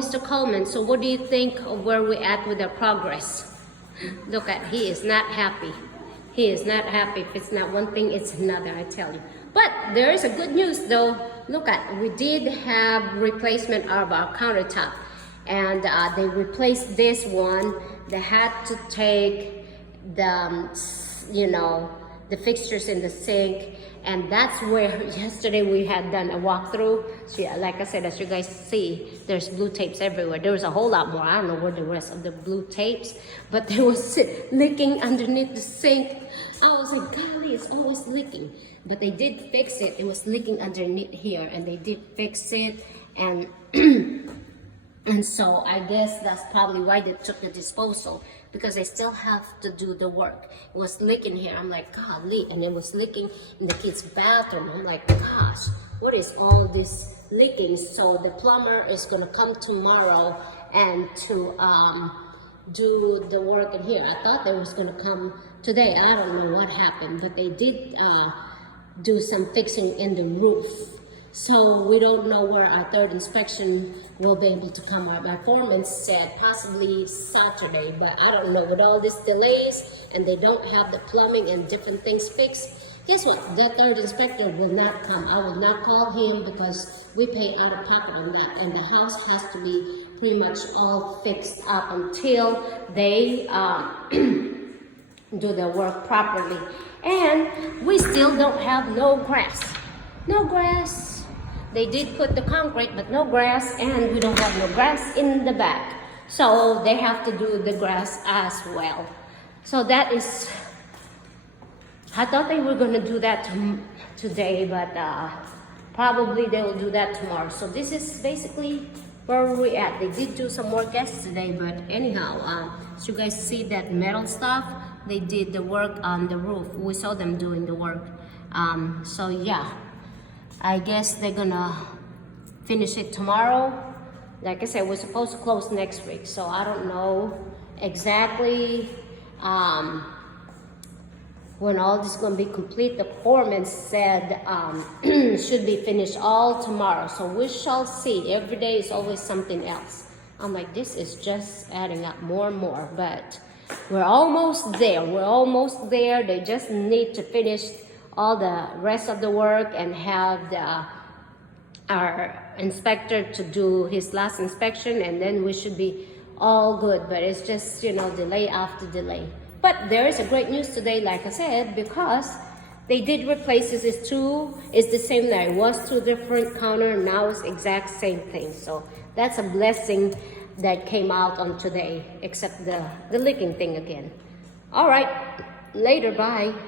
Mr. Coleman, so what do you think of where we're at with our progress? Look at, he is not happy. He is not happy. If it's not one thing, it's another, I tell you. But there is a good news though. Look at, we did have replacement of our countertop. And they replaced this one. They had to take the, the fixtures in the sink. And that's where yesterday we had done a walkthrough. So yeah, like I said, as you guys see, there's blue tapes everywhere. There was a whole lot more. I don't know where the rest of the blue tapes, but there was leaking underneath the sink. I was like, golly, it's always leaking. But they did fix it. It was leaking underneath here, and they did fix it. And and so I guess that's probably why they took the disposal, because they still have to do the work. It was leaking here. I'm like, golly, and it was leaking in the kids' bathroom. I'm like, gosh, what is all this leaking? So the plumber is gonna come tomorrow and to do the work in here. I thought they was gonna come today. I don't know what happened, but they did do some fixing in the roof. So we don't know where our third inspection will be able to come out. My foreman said possibly Saturday, but I don't know. With all these delays and they don't have the plumbing and different things fixed, guess what? The third inspector will not come. I will not call him because we pay out of pocket on that. And the house has to be pretty much all fixed up until they do their work properly. And we still don't have no grass. No grass. They did put the concrete, but no grass, and we don't have no grass in the back. So they have to do the grass as well. So that is, I thought they were going to do that today, but probably they will do that tomorrow. So this is basically where we're at. They did do some work yesterday, but anyhow, so you guys see that metal stuff, they did the work on the roof. We saw them doing the work. So yeah. I guess they're gonna finish it tomorrow. Like I said, we're supposed to close next week, so I don't know exactly when all this is gonna be complete. The foreman said should be finished all tomorrow, so we shall see. Every day is always something else. I'm like, this is just adding up more and more, but we're almost there. We're almost there. They just need to finish all the rest of the work and have our inspector to do his last inspection, and then we should be all good. But it's just, delay after delay. But there is a great news today, like I said, because they did replace this. It's the same that it was, two different counter. Now it's exact same thing. So that's a blessing that came out on today, except the leaking thing again. All right, later, bye.